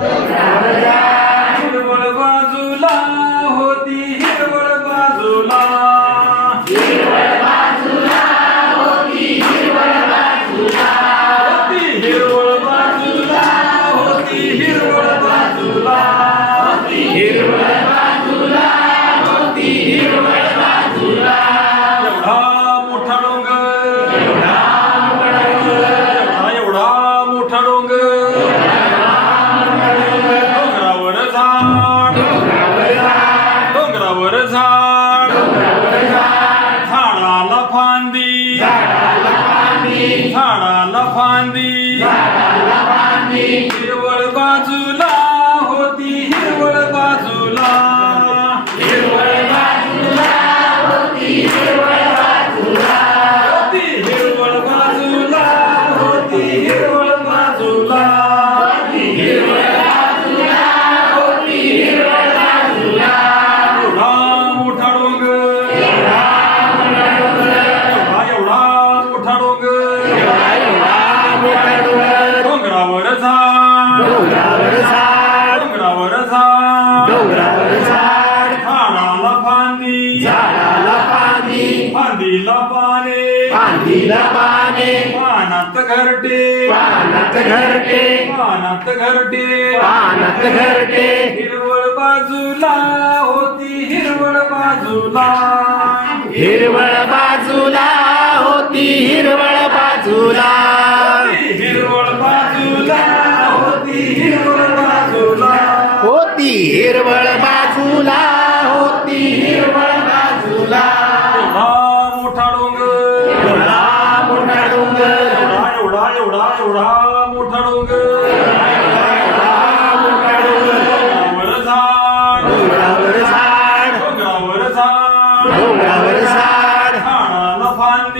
Contra. झाडाला फांदी हिरवळ बाजूला होती हिरवळ बाजूला. हिरवळ बाजूला होती हिरवळ बाजूला. होती हिरवळ बाजूला होती हिरवळ बाजूला. हिरवळ बाजूला होती हिरवळ बाजूला. एवढा मोठा डोंगर. एवढा एवढा मोठा डोंगर. झाडाला फांदी फांदीला पाने पानात घरटे. पानात घरटे. हिरवळ बाजूला होती हिरवळ बाजूला. हिरवळ बाजूला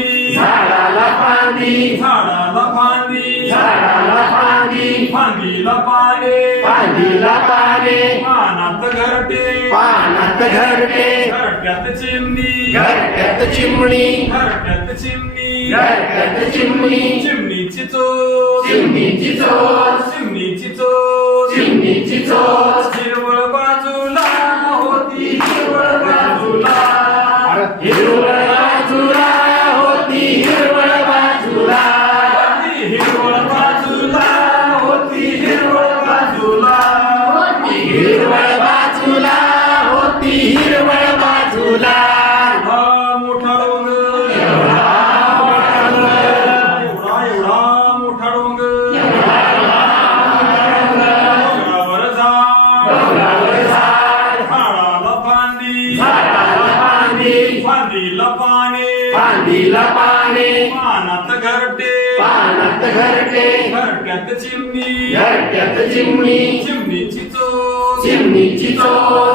फांदी झाडाला पाणी झाडाला फांदी झाडाला पाणी फांदीला पाने पाणीला पाणी पानात घरटे. पानात घरटे. घरट्यात चिमणी. घरट्यात चिमणी. घरट्यात चिमणी. घरट्यात चिमणी. चिमणीची चोच. चिमणीची चोच. चिमणीची चोच. चिमणीची चोच. एवढा मोठा डोंगर एवढा एवढा मोठा डोंगर डोंगरावर झाड. झाडाला फांदी. फांदीला पाने पाणीला पाणी. पानात घरटे. पानात घरटे. घरट्यात चिमणी. घरट्यात चिमणी. चिमणीची चोच. चिमणीची चारा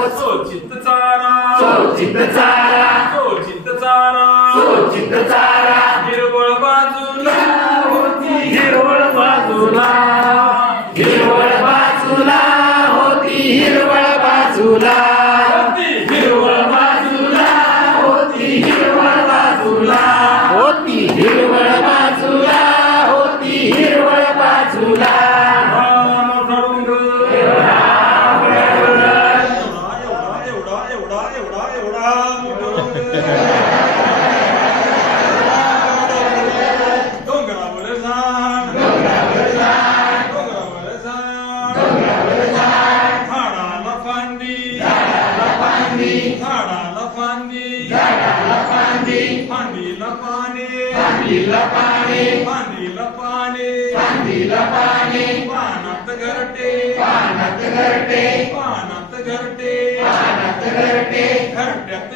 चोचित चारा. चोचित चारा. चोचित चारा. हिरवळ बाजूला होती. हिरवळ बाजूला हिरवळ बाजूला होती. हिरवळ बाजूला. फांदी फांदीला पाने पाणीला पाणी फांदीला पाने पाणीला पाणी पानात घरटे पानात घरटे पानात घरटे पानात घरटे घरट्यात